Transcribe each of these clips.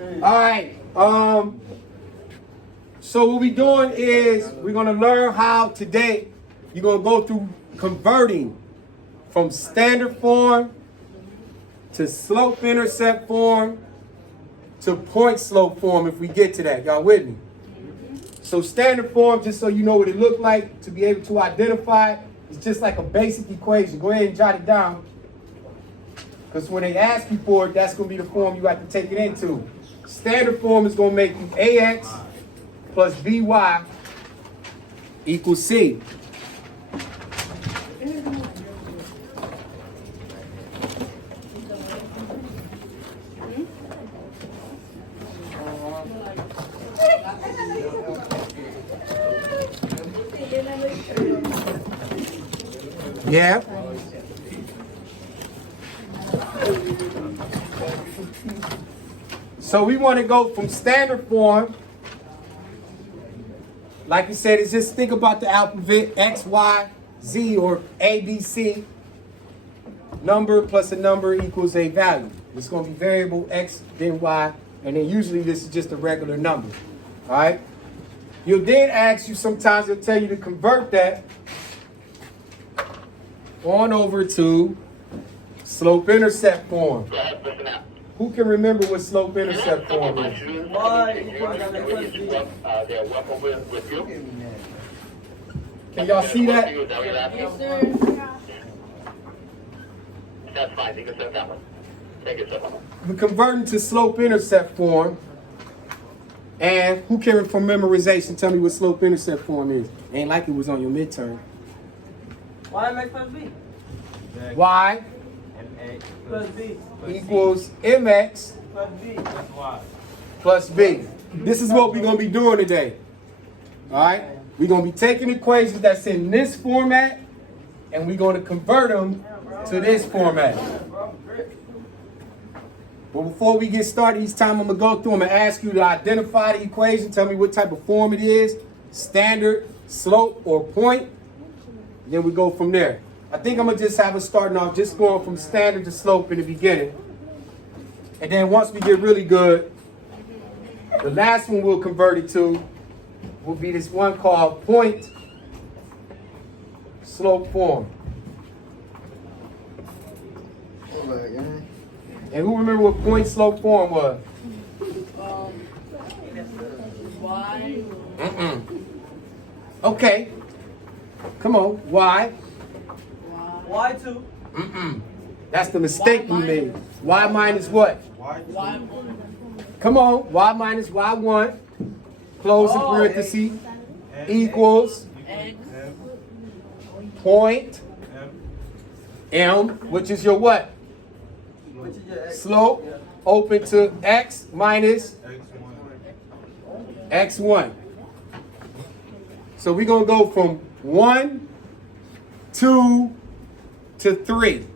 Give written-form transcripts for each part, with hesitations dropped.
All right. So what we're doing is we're going to learn how today you're going to go through converting from standard form to slope intercept form to point slope form if we get to that. Y'all with me? So standard form, just so you know what it looked like to be able to identify it, it's just like a basic equation. Go ahead and jot it down. Because when they ask you for it, that's going to be the form you have to take it into. Standard form is going to make you AX plus BY equals C. Yeah. So we want to go from standard form. Like I said, it's just think about the alphabet X, Y, Z, or A, B, C. Number plus a number equals a value. It's going to be variable X, then Y, and then usually this is just a regular number. All right? You'll then ask you, sometimes it'll tell you to convert that on over to slope intercept form. Who can remember what slope intercept form is? Can y'all see that? Yes, sir. That's fine. You can set that one. Take it, sir. We're converting to slope intercept form. And who can, from memorization, tell me what slope intercept form is? Ain't like it was on your midterm. Y mx plus b. Y Mx plus b. equals mx Plus b. Plus y. plus b. This is what we're going to be doing today. All right? We're going to be taking equations that's in this format, and we're going to convert them to this format. But before we get started, each time I'm going to go through, I'm going to ask you to identify the equation, tell me what type of form it is, standard, slope, or point. Then we go from there. I think I'm going to just have us starting off just going from standard to slope in the beginning. And then once we get really good, the last one we'll convert it to will be this one called point slope form. And who remember what point slope form was? Y. Okay. Come on. Y. Y2. That's the mistake we made. Y minus what? Y. Come on. Y minus Y1. Close the parenthesis. Equals X. point M, which is your what? Which is your x. Slope. Open to X minus X1. So we're going to go from 1, 2 to 3.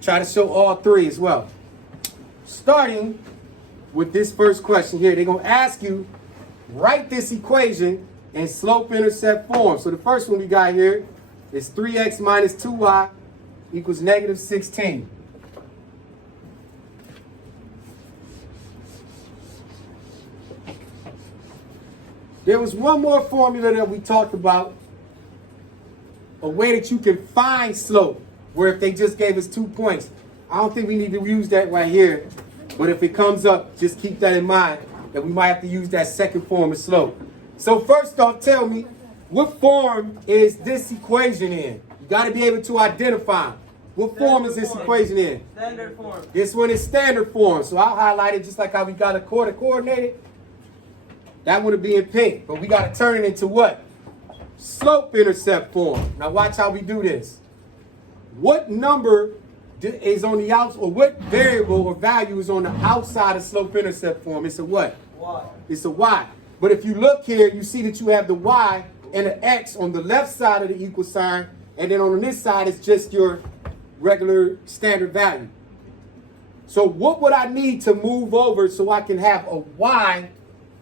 Try to show all 3 as well. Starting with this first question here, they're going to ask you, write this equation in slope intercept form. So the first one we got here is 3x minus 2y equals negative 16. There was one more formula that we talked about, a way that you can find slope, where if they just gave us 2 points. I don't think we need to use that right here, but if it comes up, just keep that in mind, that we might have to use that second form of slope. So first off, tell me, what form is this equation in? You got to be able to identify. What form is this equation in? Standard form. This one is standard form, so I'll highlight it just like how we got a quarter coordinated. That would be in pink, but we got to turn it into what? Slope intercept form. Now watch how we do this. What number is on the outside, or what variable or value is on the outside of slope intercept form? It's a what? Y. It's a y. But if you look here, you see that you have the y and the x on the left side of the equal sign, and then on this side it's just your regular standard value. So what would I need to move over so I can have a y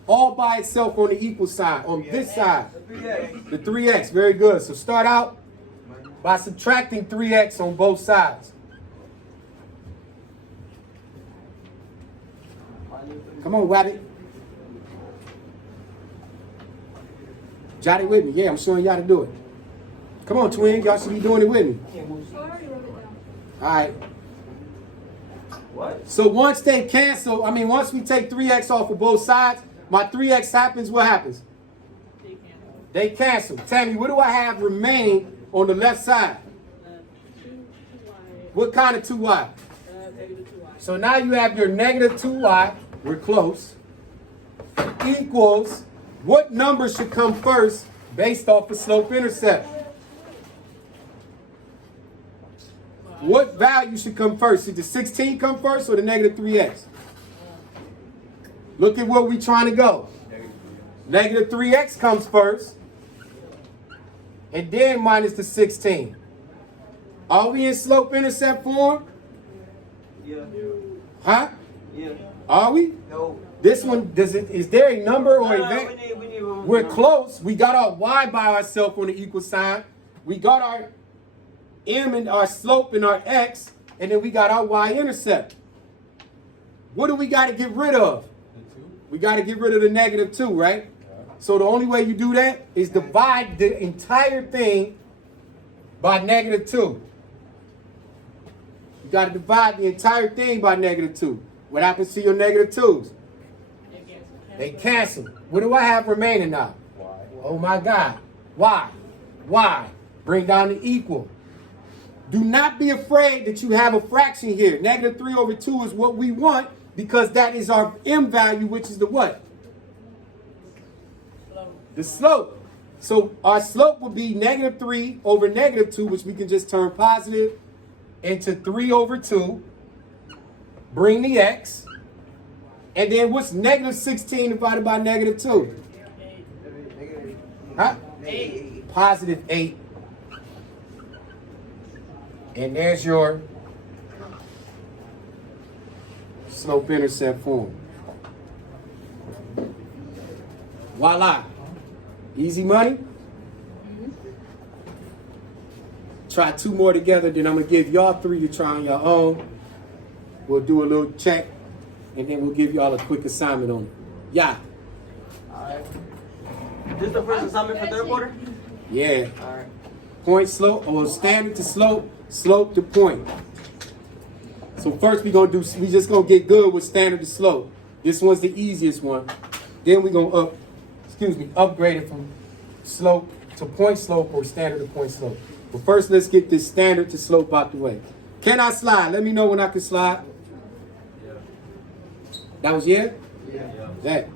all by itself on the equal sign, on this side? The 3x. The 3x, very good. So start out by subtracting 3x on both sides. Come on, Wabbit. Jot it with me. Yeah, I'm showing y'all how to do it. Come on, twin. Y'all should be doing it with me. All right. What? So once they cancel, once we take 3x off of both sides, my 3x happens, what happens? They cancel. Tammy, what do I have remaining on the left side? What kind of 2y? So now you have your negative 2y, we're close, equals what number should come first based off the slope intercept? What value should come first? Should the 16 come first or the negative 3x? Look at where we're trying to go. Negative 3x comes first, and then minus the 16. Are we in slope intercept form? Yeah. Huh? Yeah. Are we? No. This one, is there a number or a We event? need room. We're close. We got our y by ourselves on the equal sign. We got our m and our slope and our x, and then we got our y-intercept. What do we got to get rid of? We got to get rid of the negative 2, right? So the only way you do that is divide the entire thing by negative 2. You got to divide the entire thing by negative 2. What happens to your negative 2s? They cancel. What do I have remaining now? Oh my God. Y. Y. Bring down the equal. Do not be afraid that you have a fraction here. Negative 3 over 2 is what we want because that is our m value, which is the what? The slope. So our slope would be negative 3 over negative 2, which we can just turn positive into 3 over 2. Bring the x. And then what's negative 16 divided by negative 2? Huh? 8. Positive 8. And there's your slope intercept form. Voila. Easy money. Try 2 more together, then I'm going to give y'all 3 to try on your own. We'll do a little check, and then we'll give y'all a quick assignment on it. Yeah. All right. This the first assignment for third quarter? Yeah. All right. Point slope, or standard to slope, slope to point. So first we just gonna get good with standard to slope. This one's the easiest one. Then we're gonna upgrade it from slope to point slope or standard to point slope. But first let's get this standard to slope out the way. Can I slide? Let me know when I can slide. Yeah. That was yeah? Yeah. That.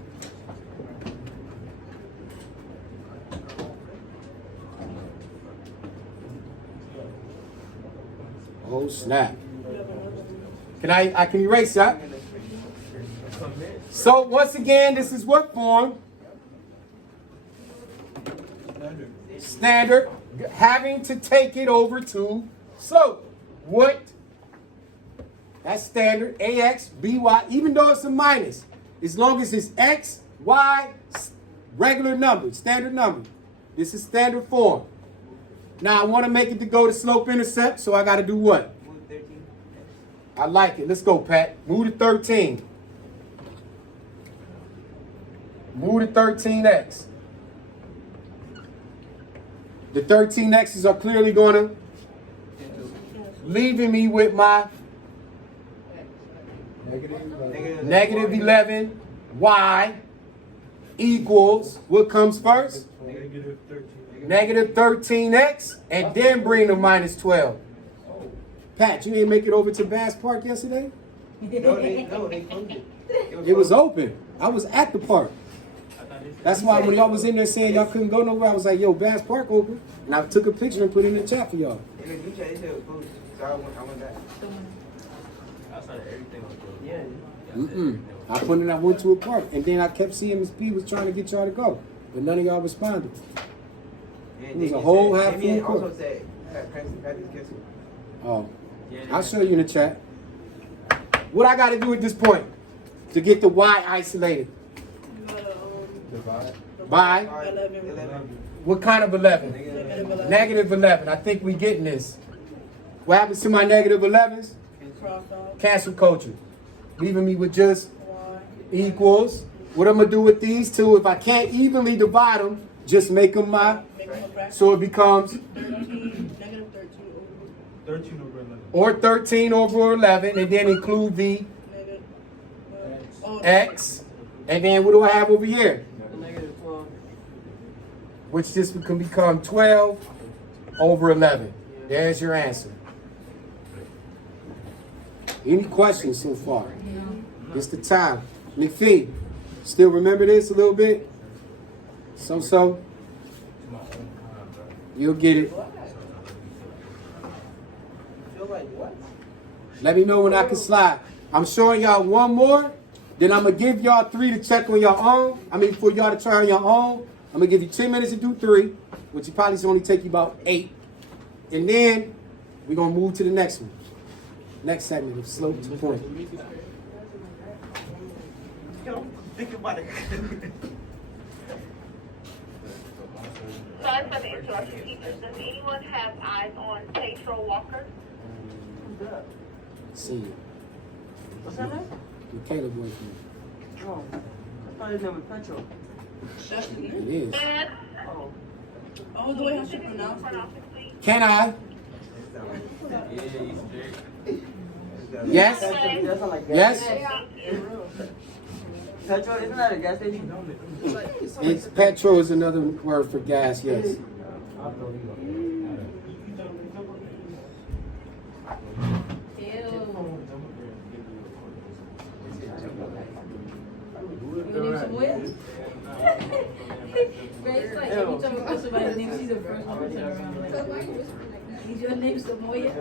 Oh snap. I can erase that. So once again, this is what form? Standard. Having to take it over to slope. What? That's standard. AX, BY, even though it's a minus. As long as it's X, Y, regular number, standard number. This is standard form. Now I want to make it to go to slope intercept, so I got to do what? Move 13. I like it. Let's go, Pat. Move to 13. Move to 13x. The 13x's are clearly going to leaving me with my negative 11 y equals, what comes first? Negative 13x, and then bring the minus 12. Pat, you didn't make it over to Bass Park yesterday? No, they closed it. It was open. I was at the park. That's why when y'all was in there saying y'all couldn't go nowhere, I was like, yo, Bass Park open. And I took a picture and put it in the chat for y'all. They said it was closed, so I went back. Outside of everything was closed. Yeah. I went to a park, and then I kept seeing Miss P was trying to get y'all to go, but none of y'all responded. It was a whole half full court. Also said, practice kissing. Oh, I'll show you in the chat. What I got to do at this point to get the Y isolated? By 11. what kind of 11? Negative 11. I think we getting this. What happens to my negative 11s? Cancel culture. Leaving me with just equals. What I'm gonna do with these two, if I can't evenly divide them, just make them my, Make them a bracket. so it becomes 13, negative 13 over 13 over 11. or 13 over 11, and then include the negative. x, and then what do I have over here? Negative 12. Which just can become 12 over 11. There's your answer. Any questions so far? It's the time. McPhee, still remember this a little bit? So. You'll get it. Feel like what? Let me know when I can slide. I'm showing y'all one more. Then I'm going to give y'all 3 to check on your own. I mean, for y'all to try on your own. I'm going to give you 10 minutes to do 3, which will probably only take you about 8. And then we're going to move to the next one. Next segment of slope to point. Yo, think about it. Sorry for the interruption, teachers. Does anyone have eyes on Pedro Walker? See you. What's that name? Michaela boyfriend. Oh, I thought his name was Petro. That's It it. is. Oh. Oh, the way how she pronounced it. Can I? Yes? That sound like gas Yes? station. Petro, isn't that a gas station? It's petrol is another word for gas, yes. It's like every time you call somebody's name, she's the first one to turn around. Like, is your name Samoya?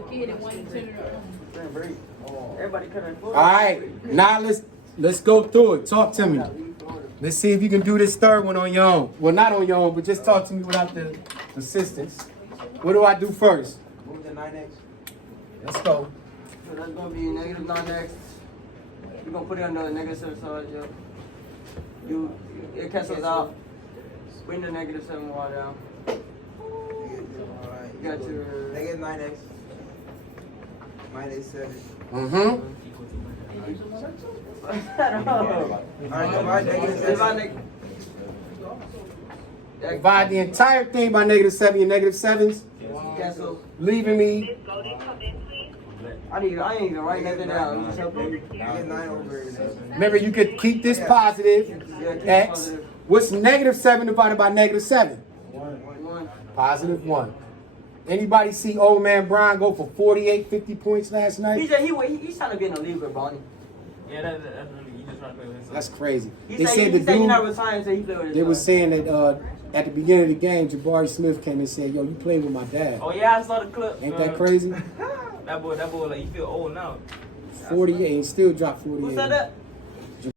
Okay, then why you turn it around? Everybody cut their foot. All right, now let's go through it. Talk to me. Let's see if you can do this third one on your own. Well, not on your own, but just talk to me without the assistance. What do I do first? Move the 9x. Let's go. So that's gonna be negative 9x. You're gonna put it on the negative 7 side, yeah. It cancels out. Bring the negative 7 wall down. Alright. You got your Negative 9x. Minus 7. Mm-hmm. Alright, divide negative 7. Divide neg- Divide the entire thing by -7 and -7s, cancel. leaving me. I ain't even write nothing down. I'm just helping you. Negative 9 over 11. Remember, you could keep this positive. Yeah, keep X. positive. What's -7 divided by -7? 1. Positive 1. Anybody see old man Brian go for 48, 50 points last night? He's trying to be in the league with Bonnie. Yeah, that's really, you just trying to play with himself. That's crazy. He They said said the he's not dude. retiring, so he play with his They son. was saying that at the beginning of the game, Jabari Smith came and said, "Yo, you played with my dad." Oh yeah, I saw the clip. Ain't that crazy? That boy, like, you feel old now. 48 and still dropped Who 48. said that?